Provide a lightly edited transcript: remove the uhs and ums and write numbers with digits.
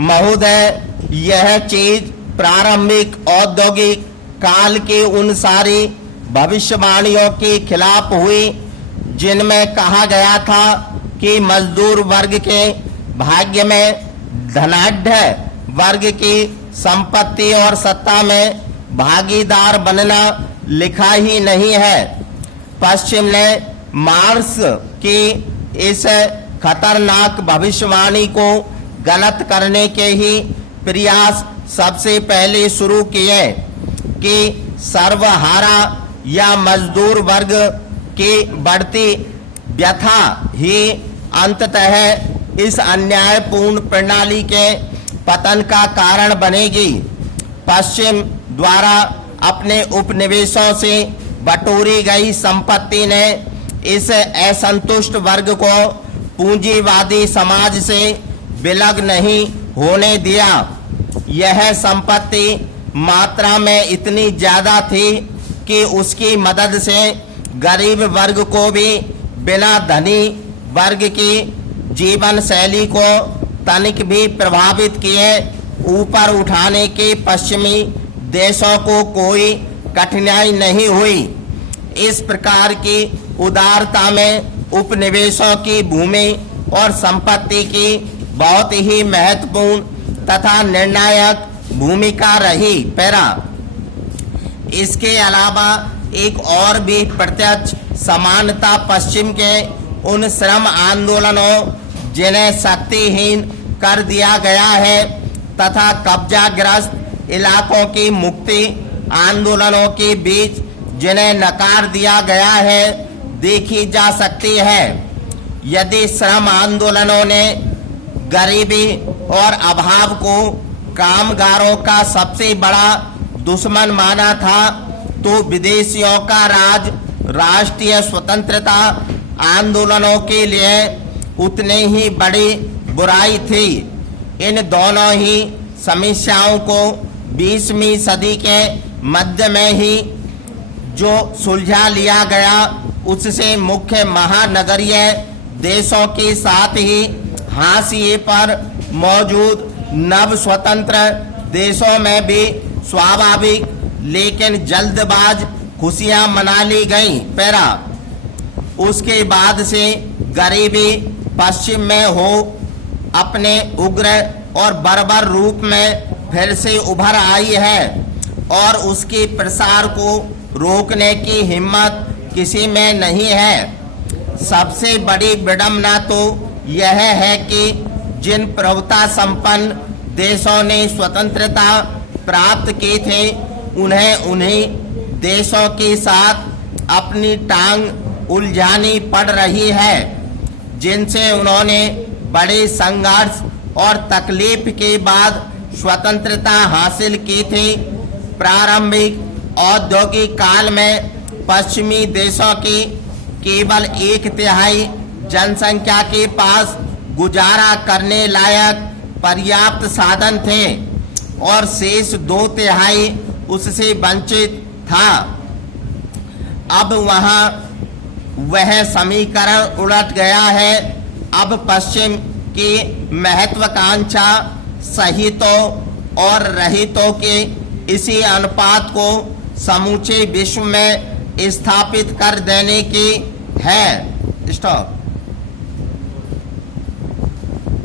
महोदय, यह चीज प्रारंभिक औद्योगिक काल के उन सारी भविष्यवाणियों के खिलाफ हुई जिनमें कहा गया था कि मजदूर वर्ग के भाग्य में धनाढ्य वर्ग की संपत्ति और सत्ता में भागीदार बनना लिखा ही नहीं है। पश्चिम ने मार्क्स की इस खतरनाक भविष्यवाणी को गलत करने के ही प्रयास सबसे पहले शुरू किए कि सर्वहारा या मजदूर वर्ग की बढ़ती व्यथा ही अंततः इस अन्यायपूर्ण प्रणाली के पतन का कारण बनेगी। पश्चिम द्वारा अपने उपनिवेशों से बटोरी गई संपत्ति ने इस असंतुष्ट वर्ग को पूंजीवादी समाज से विलग नहीं होने दिया। यह संपत्ति मात्रा में इतनी ज्यादा थी कि उसकी मदद से गरीब वर्ग को भी बिना धनी वर्ग की जीवन शैली को तनिक भी प्रभावित किए ऊपर उठाने के पश्चिमी देशों को कोई कठिनाई नहीं हुई। इस प्रकार की उदारता में उपनिवेशों की भूमि और संपत्ति की बहुत ही महत्वपूर्ण तथा निर्णायक भूमिका रही। पैरा इसके अलावा एक और भी प्रत्यक्ष समानता पश्चिम के उन श्रम आंदोलनों जिन्हें शक्तिहीन कर दिया गया है तथा कब्जाग्रस्त इलाकों की मुक्ति आंदोलनों के बीच जिन्हें नकार दिया गया है देखी जा सकती है। यदि श्रम आंदोलनों ने गरीबी और अभाव को कामगारों का सबसे बड़ा दुश्मन माना था तो विदेशियों का राज राष्ट्रीय स्वतंत्रता आंदोलनों के लिए उतने ही बड़ी बुराई थी। इन दोनों ही समस्याओं को 20वीं सदी के मध्य में ही जो सुलझा लिया गया उससे मुख्य महानगरीय देशों के साथ ही हाशिए पर मौजूद नव स्वतंत्र देशों में भी स्वाभाविक लेकिन जल्दबाज खुशियां मना ली गई। पैरा उसके बाद से गरीबी पश्चिम में हो अपने उग्र और बर्बर रूप में फिर से उभर आई है और उसके प्रसार को रोकने की हिम्मत किसी में नहीं है। सबसे बड़ी विडंबना तो यह है कि जिन प्रभुता संपन्न देशों ने स्वतंत्रता प्राप्त की थे उन्हीं देशों के साथ अपनी टांग उलझानी पड़ रही है जिनसे उन्होंने बड़े संघर्ष और तकलीफ के बाद स्वतंत्रता हासिल की थी। प्रारंभिक औद्योगिक काल में पश्चिमी देशों की केवल 1/3 जनसंख्या के पास गुजारा करने लायक पर्याप्त साधन थे और शेष 2/3 उससे वंचित था। अब वहां वह समीकरण उलट गया है। अब पश्चिम की महत्वाकांक्षा सहितों और रहितों के इसी अनुपात को समूचे विश्व में स्थापित कर देने की है। स्टॉप।